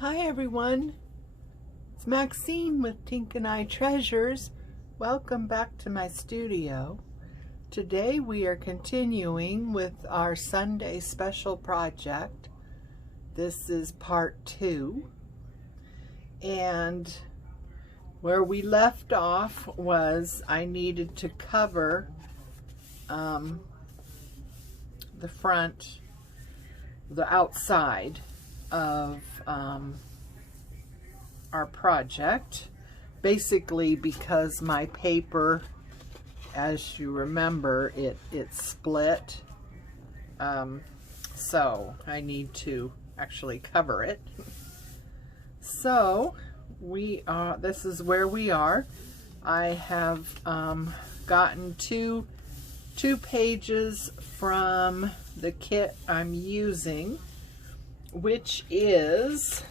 Hi everyone, it's Maxine with Tink and I Treasures. Welcome back to my studio. Today we are continuing with our Sunday special project. This is part 2, and where we left off was I needed to cover the outside of our project, basically because my paper, as you remember, it split, so I need to actually cover it. So this is where we are. I have gotten two pages from the kit I'm using, which is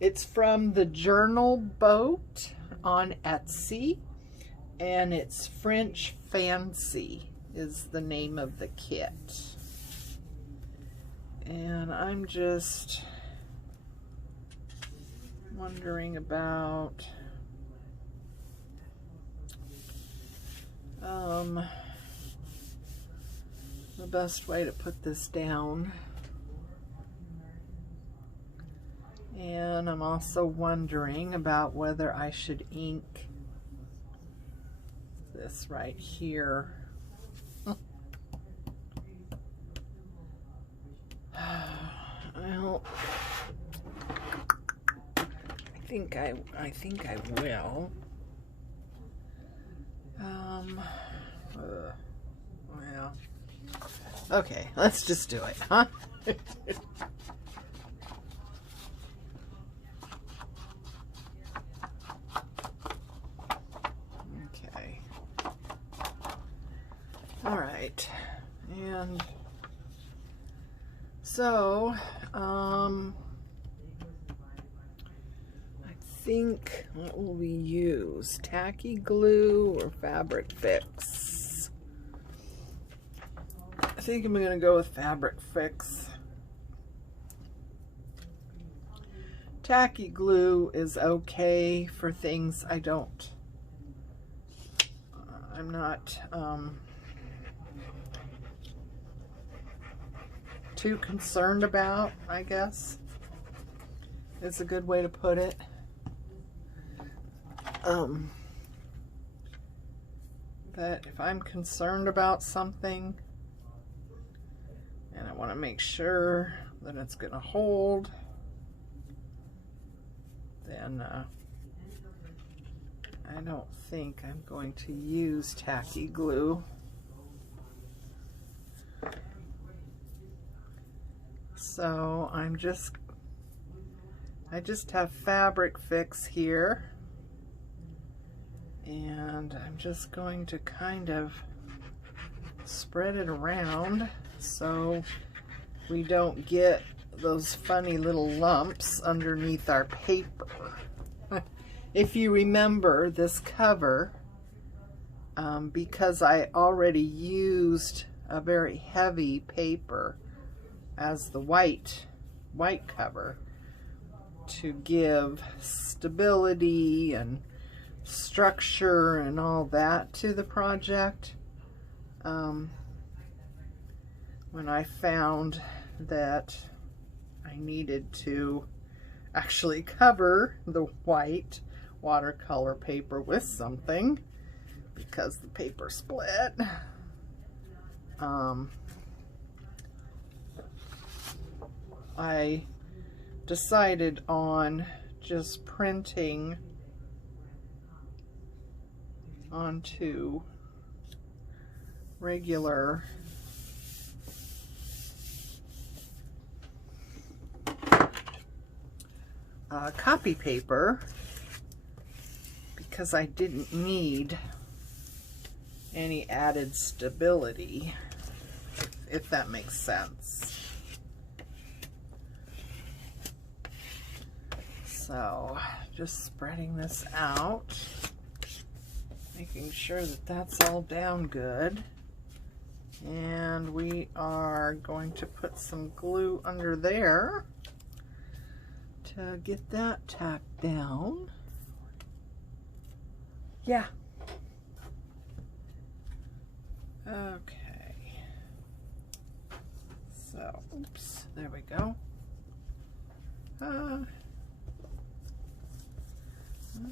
it's from the Journal Boat on Etsy, and it's French Fancy is the name of the kit. And I'm just wondering about the best way to put this down. And I'm also wondering about whether I should ink this right here. Well, I think I will. Well, okay, let's just do it, huh? Okay. All right, and so I think, what will we use? Tacky glue or fabric fix? I think I'm gonna go with fabric fix. Tacky glue is okay for things I'm not too concerned about, I guess. It's a good way to put it. That if I'm concerned about something and I want to make sure that it's going to hold, then I don't think I'm going to use tacky glue. So I just have fabric fix here, and I'm just going to kind of spread it around so we don't get those funny little lumps underneath our paper. If you remember this cover, because I already used a very heavy paper as the white cover to give stability and structure and all that to the project, when I found that I needed to actually cover the white watercolor paper with something because the paper split, I decided on just printing onto regular copy paper, because I didn't need any added stability, if that makes sense. So just spreading this out, making sure that that's all down good. And we are going to put some glue under there. to get that tacked down. Yeah. Okay. So, oops, there we go. Not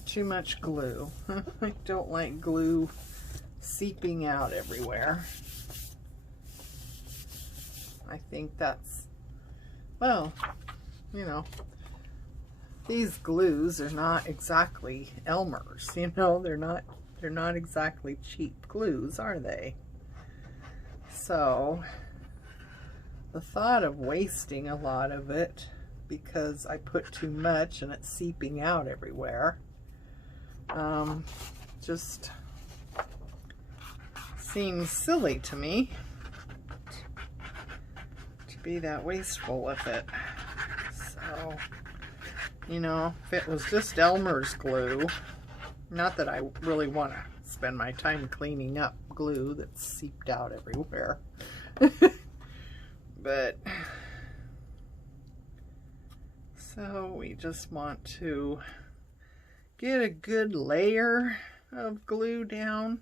too much glue. I don't like glue seeping out everywhere. I think that's, well, you know, these glues are not exactly Elmer's, you know, they're not exactly cheap glues, are they? So the thought of wasting a lot of it because I put too much and it's seeping out everywhere, just seems silly to me to be that wasteful with it. So, you know, if it was just Elmer's glue, not that I really want to spend my time cleaning up glue that's seeped out everywhere, but so we just want to get a good layer of glue down.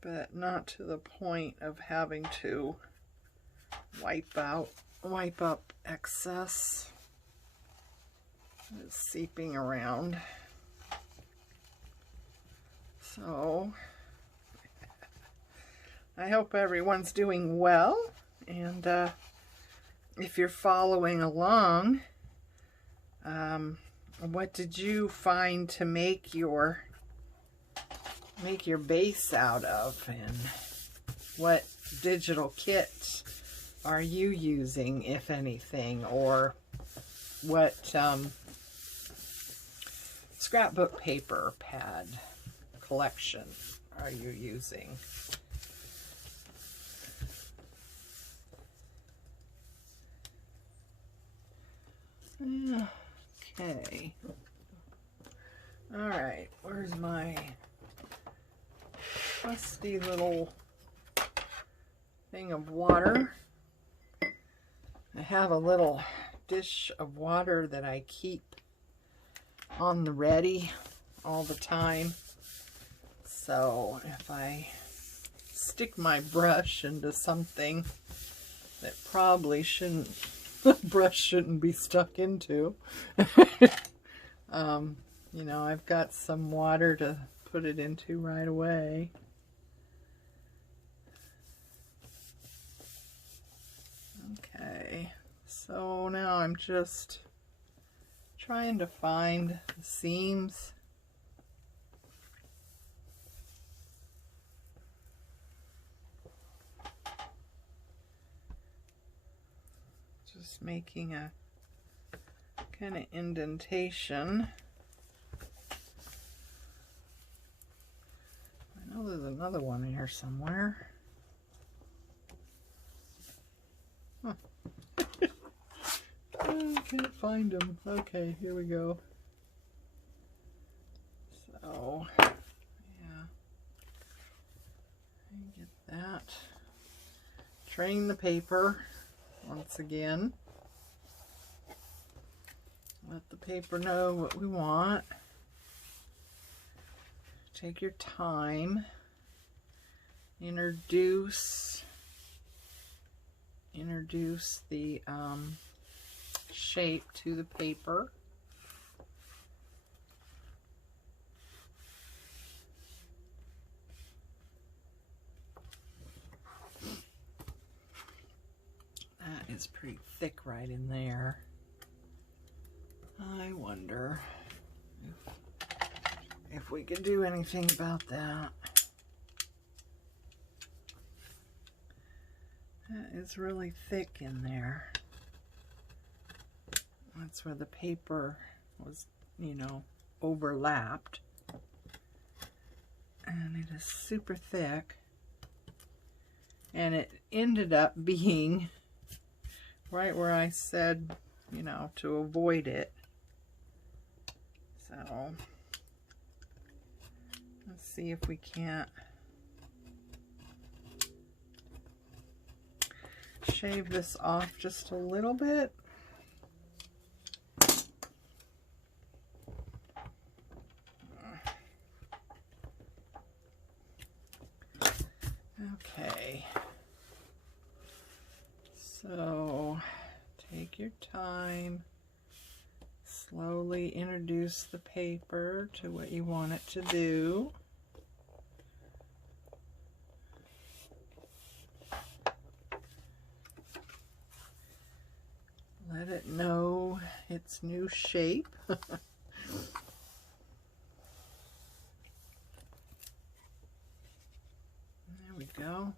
But not to the point of having to wipe up excess that's seeping around. So I hope everyone's doing well, and if you're following along, what did you find to make your base out of, and what digital kit are you using, if anything, or what scrapbook paper pad collection are you using? Okay. All right, where's my trusty little thing of water? I have a little dish of water that I keep on the ready all the time. So if I stick my brush into something that probably shouldn't, the brush shouldn't be stuck into, you know, I've got some water to put it into right away. Okay, so now I'm just trying to find the seams. Just making a kind of indentation. I know there's another one in here somewhere. Huh. I can't find them. Okay, here we go. So, yeah. Get that. Train the paper once again. Let the paper know what we want. Take your time. Introduce the shape to the paper. That is pretty thick right in there. I wonder if we could do anything about that. That is really thick in there. That's where the paper was, you know, overlapped. And it is super thick. And it ended up being right where I said, you know, to avoid it. So, let's see if we can't shave this off just a little bit. Okay, so take your time, slowly introduce the paper to what you want it to do. Let it know its new shape. There we go.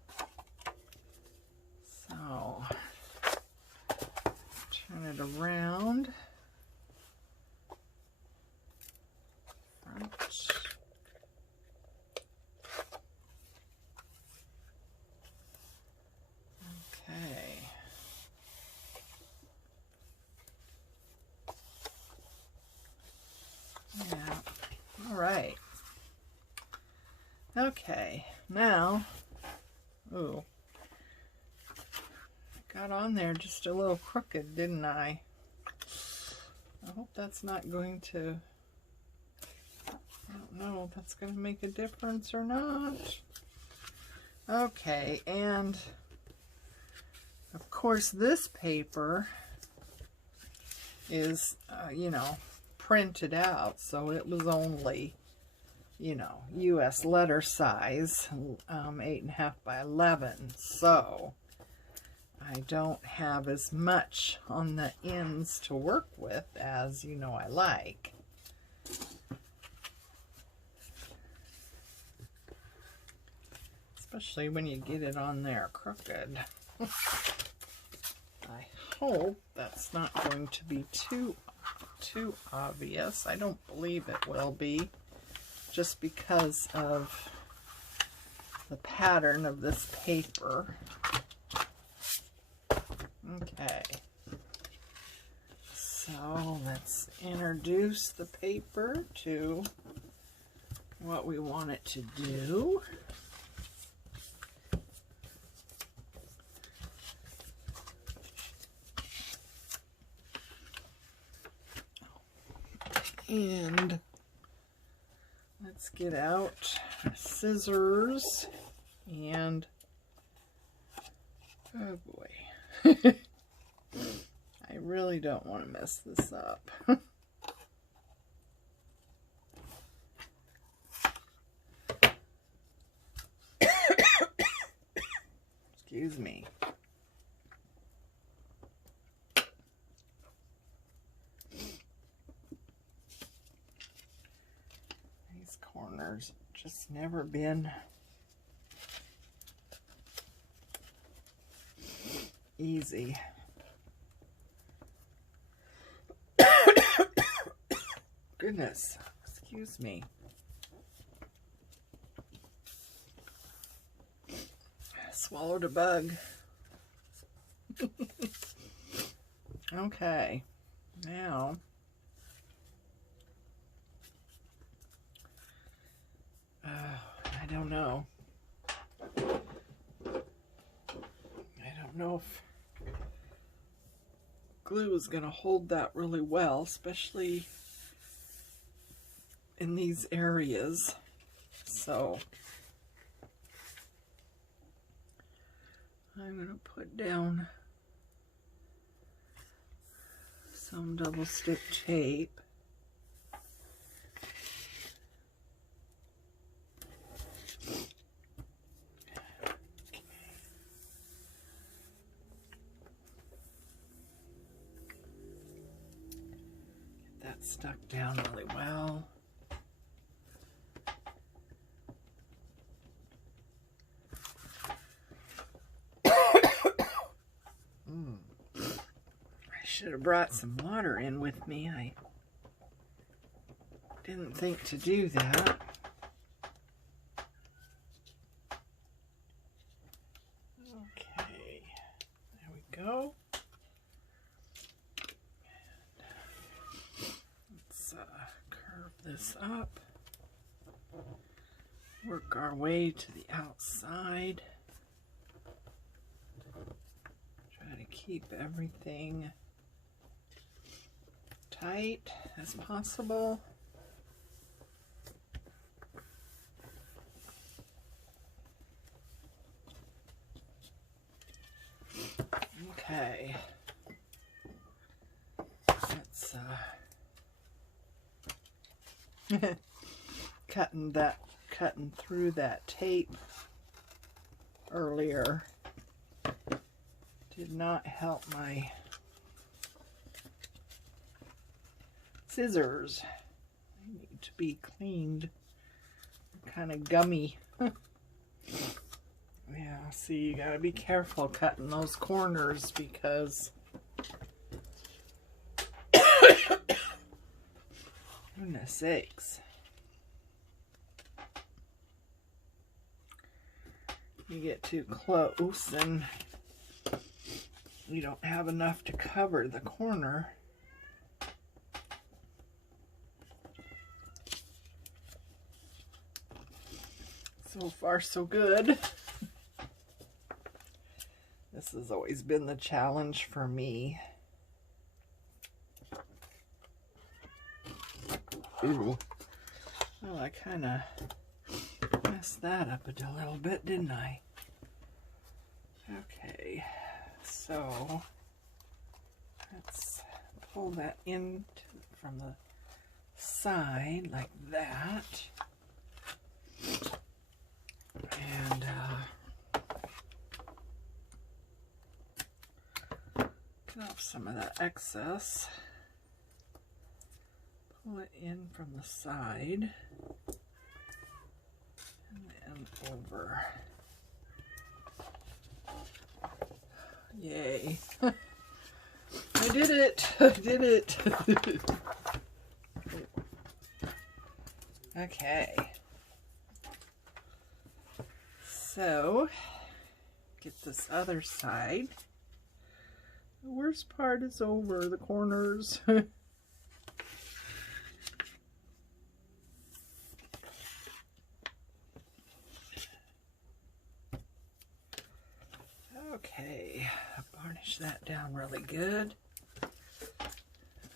So, turn it around. Front. Okay. Yeah. All right. Okay. Now, ooh, got on there just a little crooked, didn't I? I hope that's not going to, I don't know if that's going to make a difference or not. Okay, and of course this paper is, you know, printed out, so it was only, you know, US letter size, 8.5 by 11, so I don't have as much on the ends to work with as, you know, I like. Especially when you get it on there crooked. I hope that's not going to be too obvious. I don't believe it will be, just because of the pattern of this paper. Okay, so let's introduce the paper to what we want it to do. And let's get out our scissors and, oh boy, I really don't want to mess this up. Excuse me. These corners just never been easy. Goodness, excuse me. I swallowed a bug. Okay, now I don't know. I don't know if glue is going to hold that really well, especially in these areas. So I'm going to put down some double stick tape. Get that stuck down really well. I should have brought some water in with me. I didn't think to do that. Okay, there we go. Let's curve this up. Work our way to the outside. keep everything tight as possible. Okay, let's cutting through that tape earlier did not help my scissors. They need to be cleaned. They're kind of gummy. Yeah, see, you gotta be careful cutting those corners because goodness sakes. You get too close and you don't have enough to cover the corner. So far, so good. This has always been the challenge for me. Ooh. Well, I kind of messed that up a little bit, didn't I? Okay, so let's pull that in from the side like that. And get off some of that excess. Pull it in from the side and then over. Yay. I did it! I did it! Okay. So, get this other side. The worst part is over, the corners. Okay, varnish that down really good. I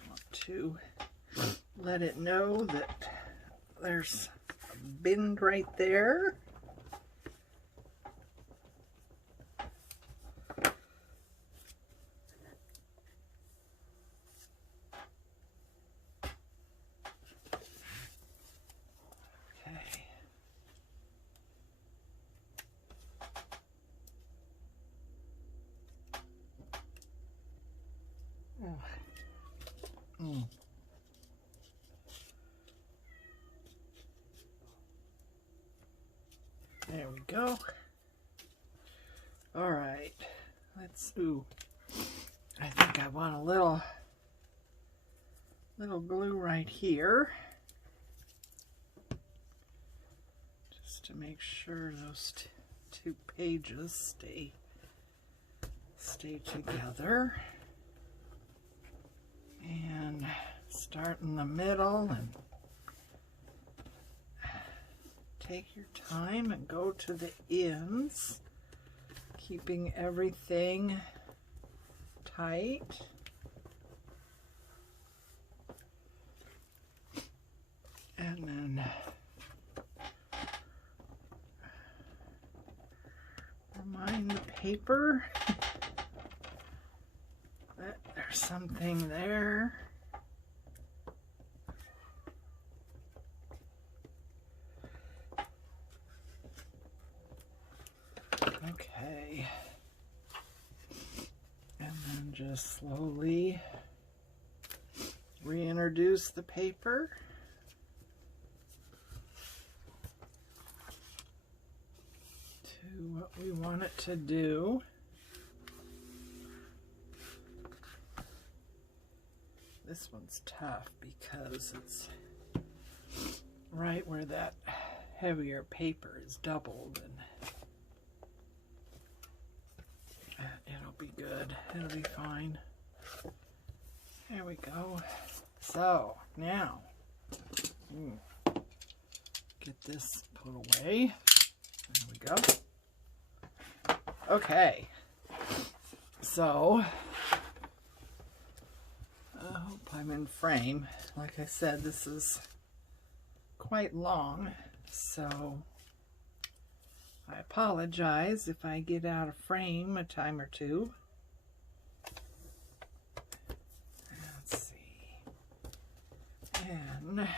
want to let it know that there's a bend right there. There we go. All right, let's, I think I want a little glue right here, just to make sure those two pages stay together. And start in the middle and take your time and go to the ends, keeping everything tight. And then remind the paper that there's something there. Okay, and then just slowly reintroduce the paper. To what we want it to do. This one's tough because it's right where that heavier paper is doubled, and it'll be good. It'll be fine. There we go. So now, get this put away. There we go. Okay. So I hope I'm in frame. Like I said, this is quite long, so I apologize if I get out of frame a time or two. Let's see. And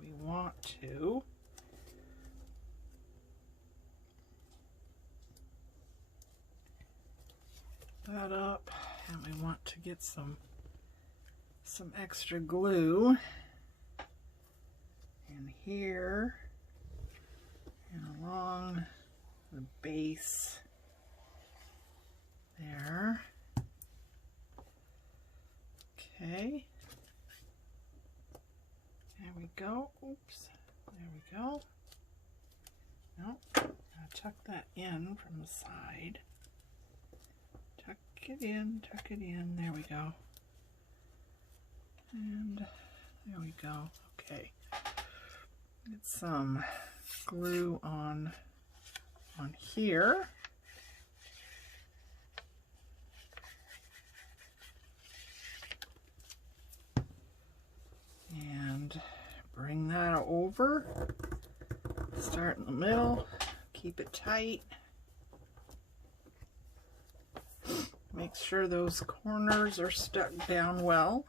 we want to that up, and we want to get some extra glue in here and along the base there. Okay, there we go. Oops, there we go. Nope, I'll tuck that in from the side. Tuck it in, there we go. And there we go. Okay, get some glue on here. And bring that over. Start in the middle, keep it tight. Make sure those corners are stuck down well.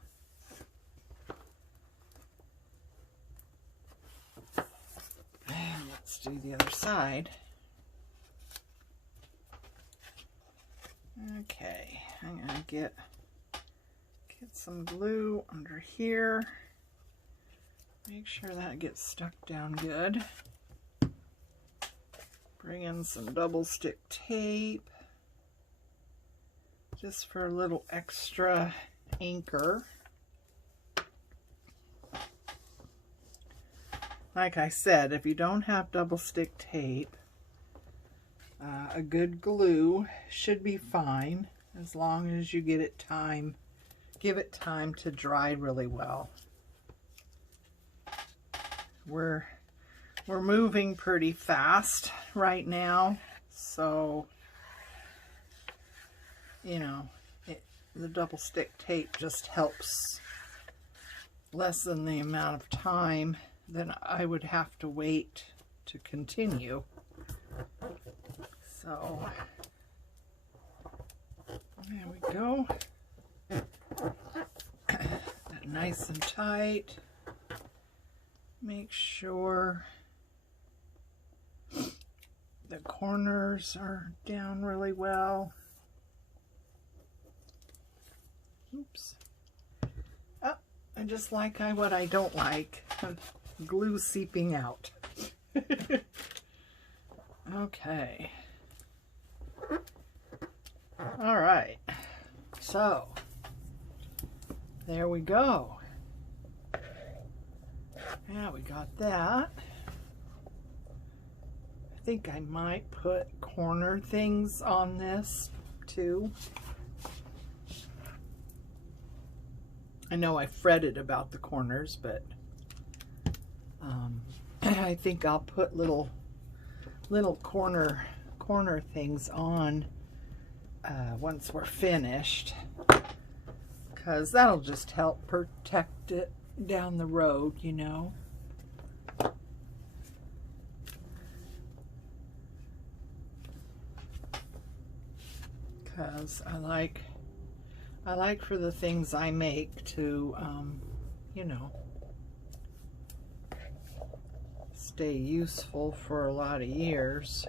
And let's do the other side. Okay, I'm gonna get some glue under here. Make sure that gets stuck down good. Bring in some double stick tape just for a little extra anchor. Like I said, if you don't have double stick tape, a good glue should be fine as long as you give it time to dry really well. We're moving pretty fast right now, so you know, the double stick tape just helps lessen the amount of time that I would have to wait to continue. So there we go. Nice and tight. Make sure the corners are down really well. Oops. Oh, I just like what I don't like. Glue seeping out. Okay. All right. So, there we go. Yeah, we got that. I think I might put corner things on this too. I know I fretted about the corners, but I think I'll put little corner things on once we're finished, because that'll just help protect it down the road, you know. Because I like for the things I make to you know, stay useful for a lot of years.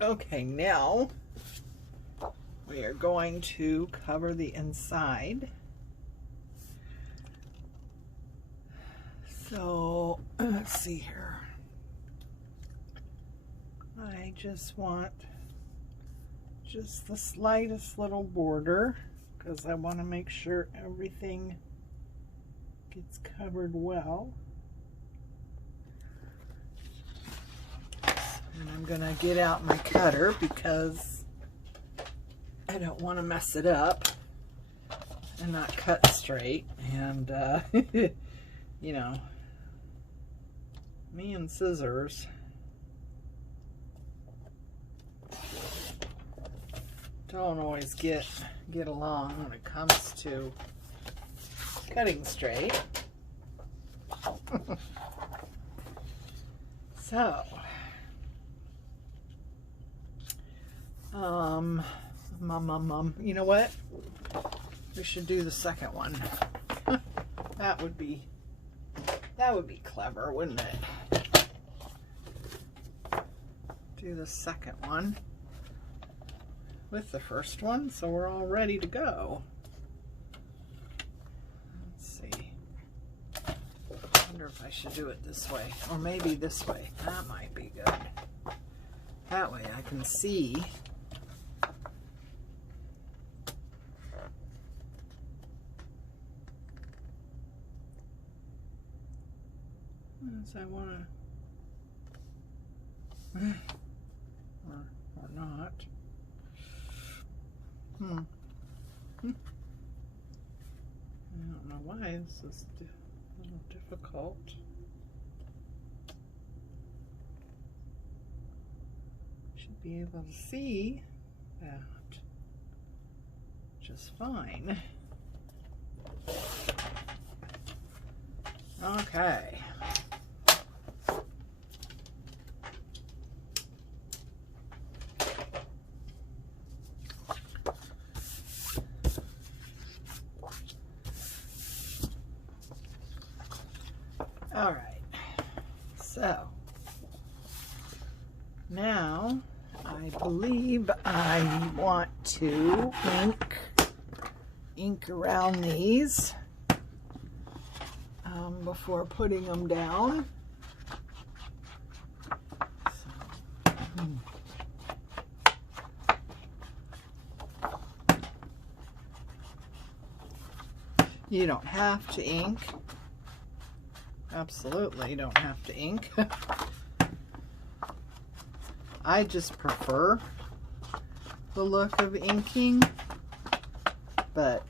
Okay, now we are going to cover the inside. So let's see here. I just want just the slightest little border because I want to make sure everything gets covered well. And I'm gonna get out my cutter because I don't want to mess it up and not cut straight. And you know, Me and scissors don't always get along when it comes to cutting straight. So, you know what? We should do the second one. That would be clever, wouldn't it? Do the second one with the first one, so we're all ready to go. Let's see. I wonder if I should do it this way, or maybe this way. That might be good. That way I can see. As I want to, or not. I don't know why this is a little difficult. Should be able to see that just fine. Okay. All right, so now I believe I want to ink around these before putting them down. You don't have to ink. Absolutely, you don't have to ink. I just prefer the look of inking, but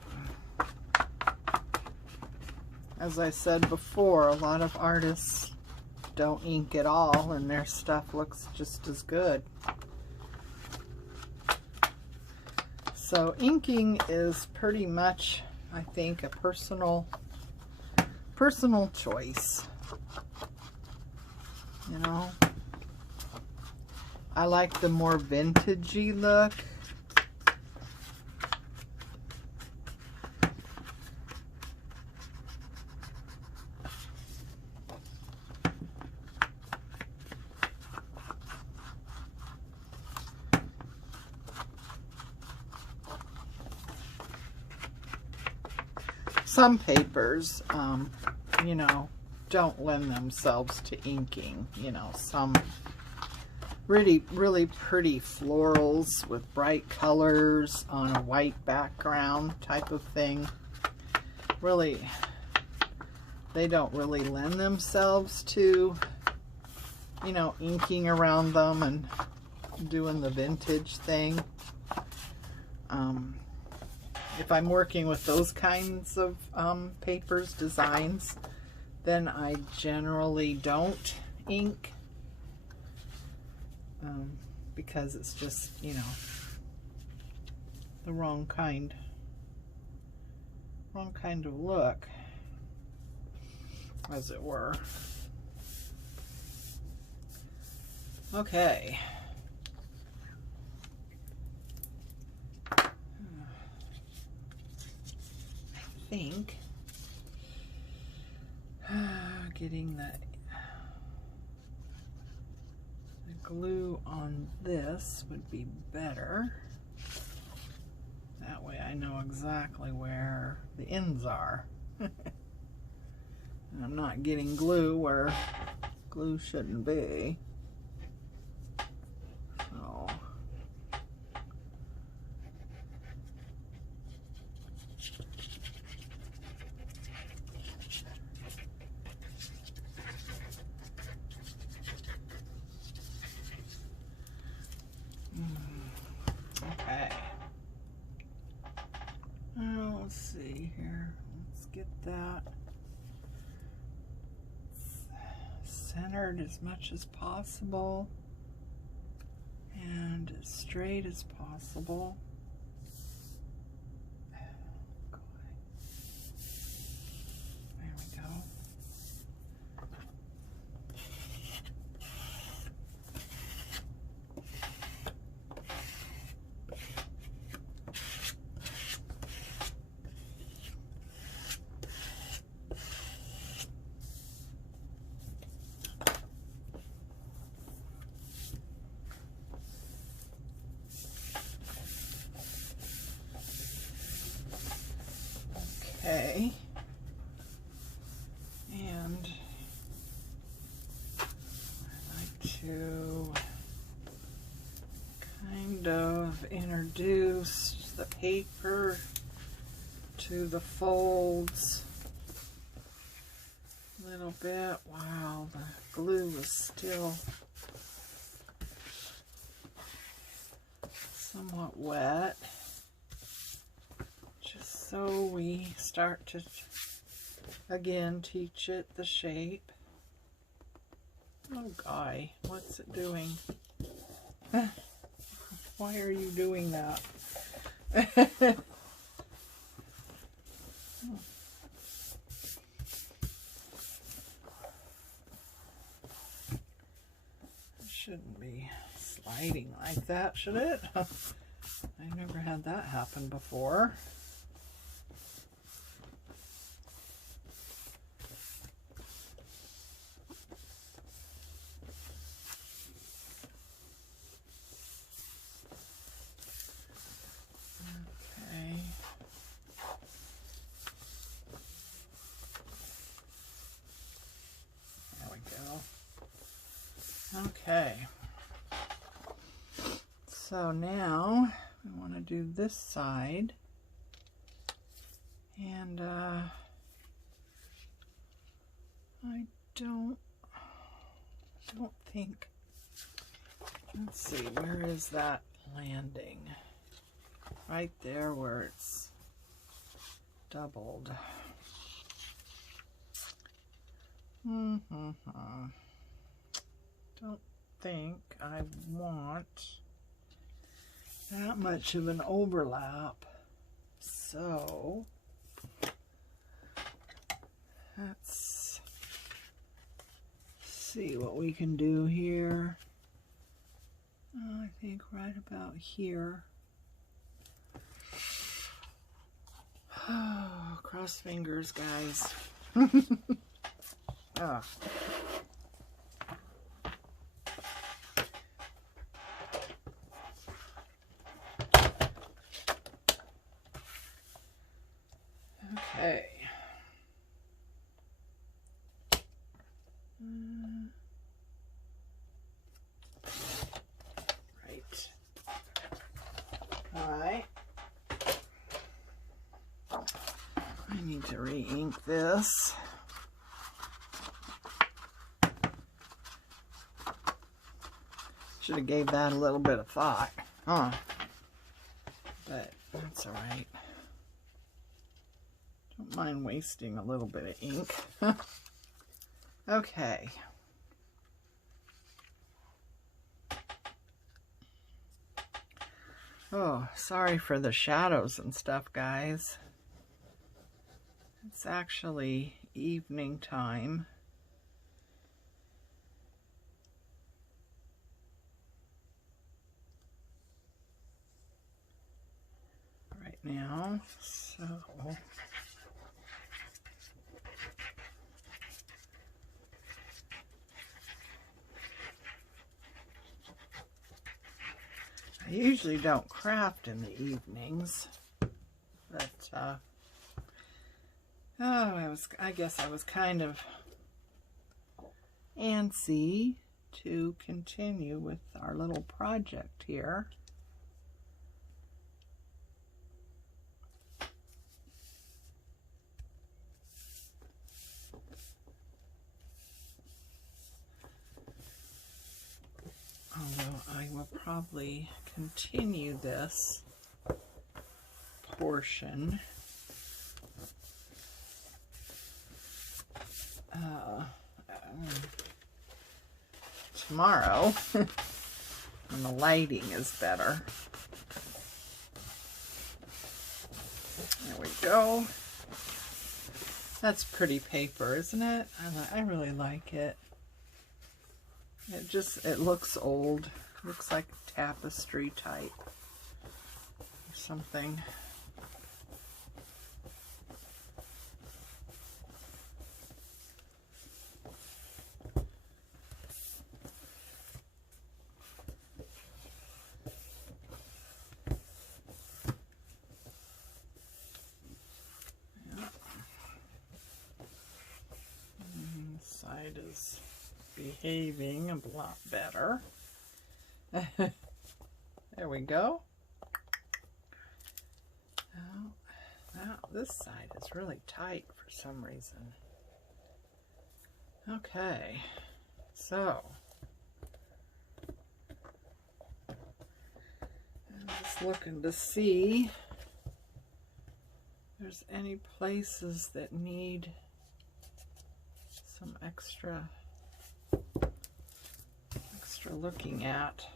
as I said before, a lot of artists don't ink at all and their stuff looks just as good. So inking is pretty much, I think, a personal choice. You know, I like the more vintagey look. Some papers, you know, don't lend themselves to inking. You know, some really pretty florals with bright colors on a white background type of thing. Really, they don't really lend themselves to, you know, inking around them and doing the vintage thing. If I'm working with those kinds of papers, designs, then I generally don't ink because it's just, you know, the wrong kind of look, as it were. Okay. I think getting the glue on this would be better. That way I know exactly where the ends are. And I'm not getting glue where glue shouldn't be. So okay. Now let's see here. Let's get that centered as much as possible and as straight as possible. There we go. Okay, and I like to kind of introduce the paper to the folds a little bit while the glue is still somewhat wet. So we start to, again, teach it the shape. Oh, Guy, what's it doing? Why are you doing that? It shouldn't be sliding like that, should it? I never had that happen before. Okay, so now we want to do this side, and I don't think, let's see, where is that landing? Right there where it's doubled. Don't think I want that much of an overlap, so let's see what we can do here. I think right about here. Oh, cross fingers, guys. Ah. Okay. Right. All right. I need to re-ink this. Should have gave that a little bit of thought, huh? But that's all right. Don't mind wasting a little bit of ink. Okay. Oh, sorry for the shadows and stuff, guys. It's actually evening time. Right now, so I usually don't craft in the evenings, but I guess I was kind of antsy to continue with our little project here. Although I will probably continue this portion tomorrow when the lighting is better. There we go. That's pretty paper, isn't it? I really like it. It looks old. Looks like tapestry type or something. Side is behaving a lot better. There we go. Now this side is really tight for some reason. Okay, so I'm just looking to see if there's any places that need some extra looking at.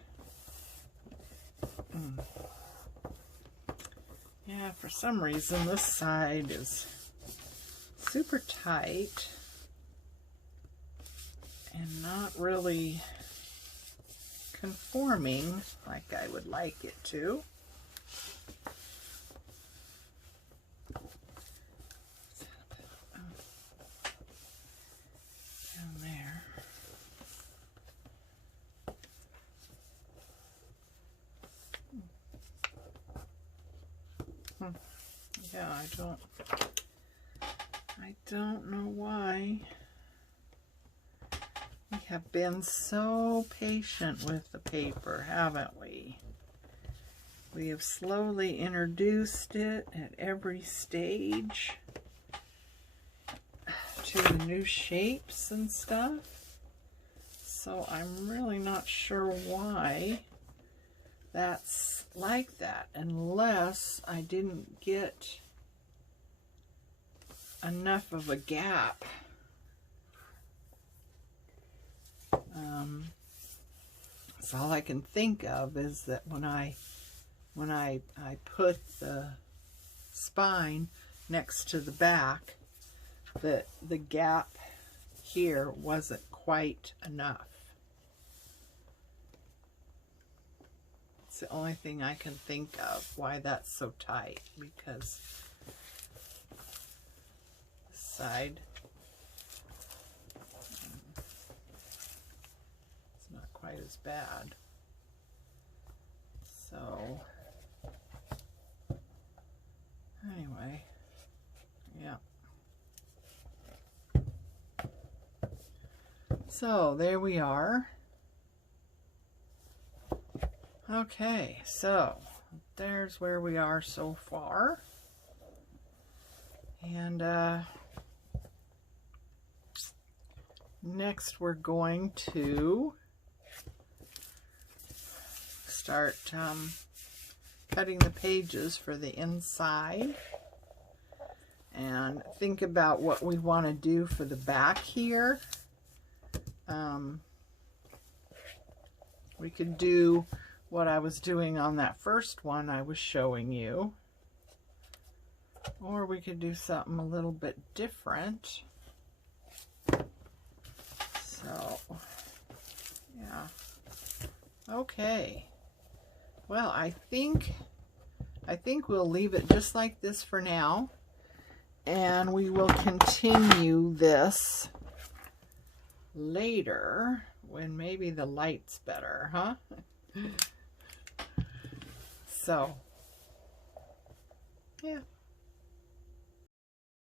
Yeah, for some reason this side is super tight and not really conforming like I would like it to. Yeah, I don't know why we have been so patient with the paper, haven't we? We have slowly introduced it at every stage to the new shapes and stuff. So I'm really not sure why that's like that, unless I didn't get enough of a gap. So all I can think of is that when I put the spine next to the back, that the gap here wasn't quite enough. It's the only thing I can think of why that's so tight, because this side it's not quite as bad. So anyway, yeah. So there we are. Okay, so there's where we are so far. And next we're going to start cutting the pages for the inside and think about what we want to do for the back here. We could do what I was doing on that first one I was showing you, or we could do something a little bit different. So yeah, okay, well, I think we'll leave it just like this for now, and we will continue this later when maybe the light's better, huh? So, yeah.